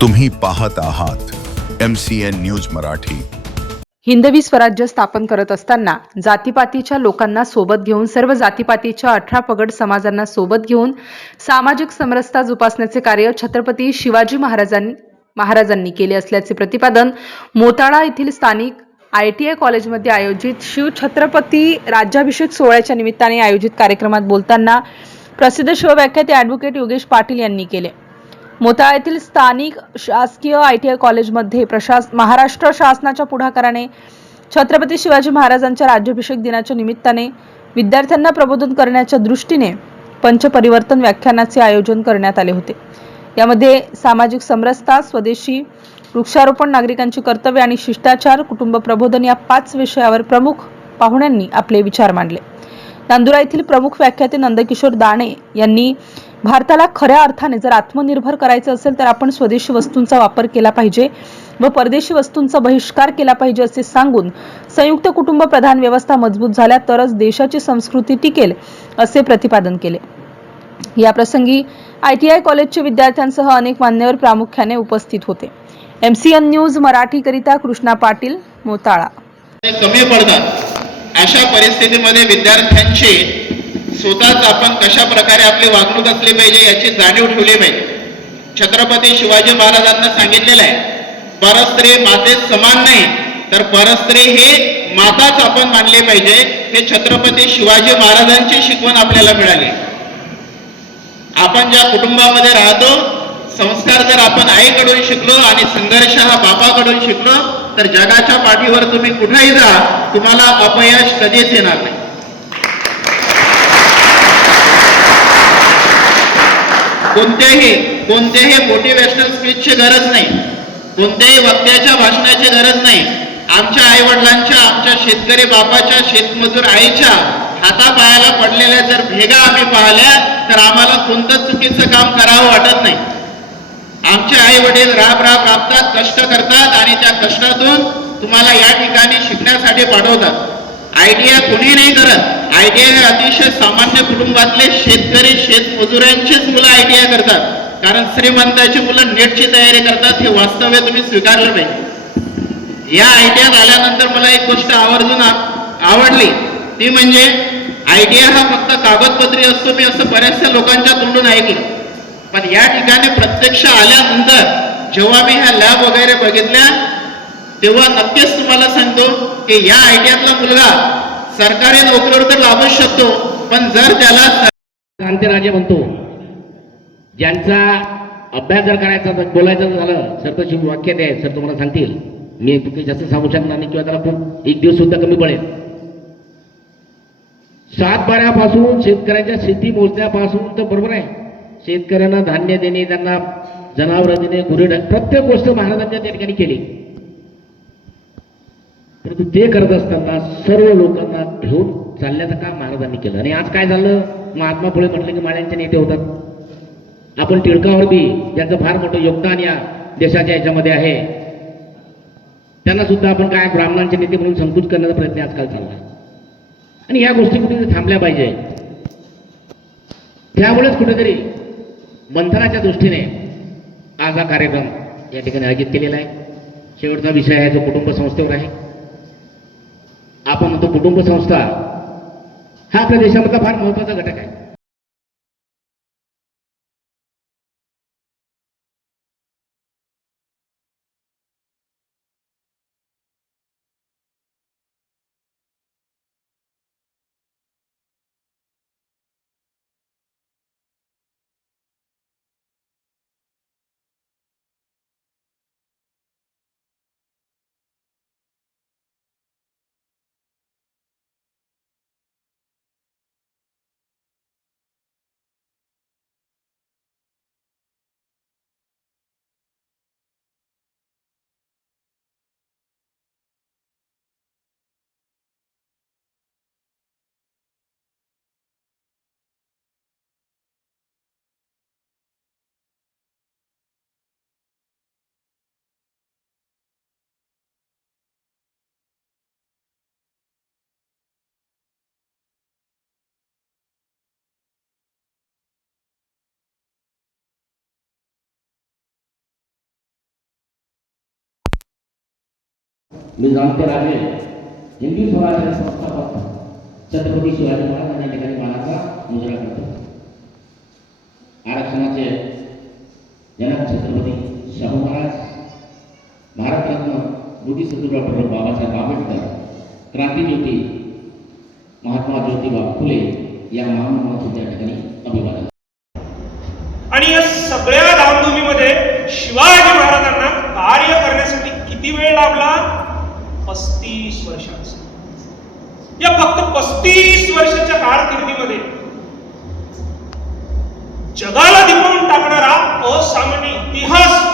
तुम्ही पाहत आहात M C N news Marathi. हिंदवी स्वराज्य स्थापन करत असताना जातीपातीच्या लोकांना सोबत घेऊन सर्व जातीपातीच्या अठरा पगड समाजांना सोबत घेऊन सामाजिक समरसता जोपासण्याचे कार्य छत्रपती शिवाजी महाराजांनी महाराजांनी केले असल्याचे प्रतिपादन मोताळा येथील स्थानिक आय टी आय कॉलेजमध्ये आयोजित शिव छत्रपती राज्याभिषेक सोहळ्याच्या निमित्ताने आयोजित कार्यक्रमात बोलताना प्रसिद्ध शिवव्याख्याते ॲडव्होकेट योगेश पाटील यांनी केले. मोताळा येथील स्थानिक शासकीय आय टी आय कॉलेजमध्ये प्रशास महाराष्ट्र शासनाच्या पुढाकाराने छत्रपती शिवाजी महाराजांच्या राज्याभिषेक दिनाच्या निमित्ताने विद्यार्थ्यांना प्रबोधन करण्याच्या दृष्टीने पंचपरिवर्तन व्याख्यानाचे आयोजन करण्यात आले होते. यामध्ये सामाजिक समरसता स्वदेशी वृक्षारोपण नागरिकांची कर्तव्य आणि शिष्टाचार कुटुंब प्रबोधन या पाच विषयावर प्रमुख पाहुण्यांनी आपले विचार मांडले. नांदुरा येथील प्रमुख व्याख्याते नंदकिशोर दाणे यांनी भारताला खऱ्या अर्थाने जर आत्मनिर्भर करायचं असेल तर आपण स्वदेशी वस्तूंचा वापर केला पाहिजे व परदेशी वस्तूंचा बहिष्कार केला पाहिजे असे सांगून संयुक्त कुटुंब प्रधान व्यवस्था मजबूत झाल्या तरच देशाची संस्कृती टिकेल असे प्रतिपादन केले. या प्रसंगी आय टी आय कॉलेजचे विद्यार्थ्यांसह अनेक मान्यवर प्रामुख्याने उपस्थित होते. एम सी एन न्यूज मराठीकरिता कृष्णा पाटील मोताळा. कमी पडतात. अशा परिस्थितीमध्ये विद्यार्थ्यांची स्वतःच आपण कशा प्रकारे आपली वागणूक असली पाहिजे याची जाणीव ठेवली पाहिजे. छत्रपती शिवाजी महाराजांना सांगितलेलं आहे परस्त्री मातेत समान नाही तर परस्त्री ही माताच आपण मानली पाहिजे हे छत्रपती शिवाजी महाराजांची शिकवण आपल्याला मिळाली. आपण ज्या कुटुंबामध्ये राहतो संस्कार जर आपण आईकडून शिकलो आणि संघर्ष हा बापाकडून शिकलो तर जगाच्या पाठीवर तुम्ही कुठेही जा तुम्हाला अपयश कधीच येणार नाही. कोणत्याही कोणत्याही मोटिवेशनल स्पीचची गरज नाही. कोणत्याही वक्त्याच्या भाषणाची गरज नाही. आमच्या आईवडिलांच्या आमच्या शेतकरी बापाच्या शेतमजूर आईच्या हातापायाला पडलेल्या जर भेगा आम्ही पाहिल्या तर आम्हाला कोणतं चुकीचं काम करावं वाटत नाही. आमचे आई वडील राब राब राबतात कष्ट करतात आणि त्या कष्टातून तुम्हाला या ठिकाणी शिकण्यासाठी पाठवतात. आयडिया कोणी नाही करत. आयटीआय हे अतिशय सामान्य कुटुंबातले शेतकरी शेतमजुरांचीच मुलं आयटीआय करतात. कारण श्रीमंताची मुलं नेटची तयारी करतात हे वास्तव्य तुम्ही स्वीकारलं नाही. या आयटीआय आल्यानंतर मला एक गोष्ट आवर्जून आवडली. ती म्हणजे आयटीआय हा फक्त कागदपत्री असतो मी असं बऱ्याचशा लोकांच्या तोंडून ऐकलं. पण या ठिकाणी प्रत्यक्ष आल्यानंतर जेव्हा मी ह्या लॅब वगैरे बघितल्या तेव्हा नक्कीच तुम्हाला सांगतो की या आयटीआयतला मुलगा सरकारी नोकरीवर तर लागू शकतो पण जर त्याला सर- क्रांतीराजे म्हणतो ज्यांचा अभ्यास जर करायचा तर बोलायचं झालं सर तशी वाक्य ते आहे सर तुम्हाला सांगतील. मी जास्त सांगू शकणार नाही किंवा त्याला खूप एक दिवस सुद्धा कमी पडेल. सातबाऱ्यापासून शेतकऱ्यांच्या शेती मोजण्यापासून तर बरोबर आहे. शेतकऱ्यांना धान्य देणे त्यांना जनावरं देणे गुरे प्रत्येक गोष्ट महाराजांच्या त्या ठिकाणी केली. परंतु ते करत असताना सर्व लोकांना घेऊन चालण्याचं काम महाराजांनी केलं. आणि आज काय झालं? महात्मा फुले म्हटलं की माळ्यांचे नेते होतात. आपण टिळकावरती ज्यांचं फार मोठं योगदान या देशाच्या याच्यामध्ये आहे. त्यांना सुद्धा आपण काय ब्राह्मणांचे नेते म्हणून संकुच करण्याचा प्रयत्न आजकाल चालला आणि या गोष्टी कुठेतरी थांबल्या पाहिजे. त्यामुळेच कुठेतरी मंथनाच्या दृष्टीने आज हा कार्यक्रम या ठिकाणी आयोजित केलेला आहे. शेवटचा विषय आहे जो कुटुंब संस्थेवर आहे. आपण म्हणतो कुटुंब संस्था हा आपल्या देशामधला फार महत्त्वाचा घटक आहे. मी जाणते राजे. हिंदू स्वराज्य संस्थापक छत्रपती शिवाजी महाराज या ठिकाणी मानाचा मुजरा करतो. आरक्षणाचे जनक छत्रपती शाहू महाराज भारतरत्न बुद्धिसिद्ध डॉक्टर बाबासाहेब आंबेडकर क्रांतीज्योती महात्मा ज्योतिबा फुले या महानुभावांचे त्या ठिकाणी अभिवादन आणि या सगळ्या रामभूमीमध्ये शिवाजी महाराजांना कार्य करण्यासाठी किती वेळ लागला? पस्तीस वर्षांचा. या फक्त पस्तीस वर्षाच्या कारकिर्दीमध्ये जगाला दिपवून टाकणारा असामान्य इतिहास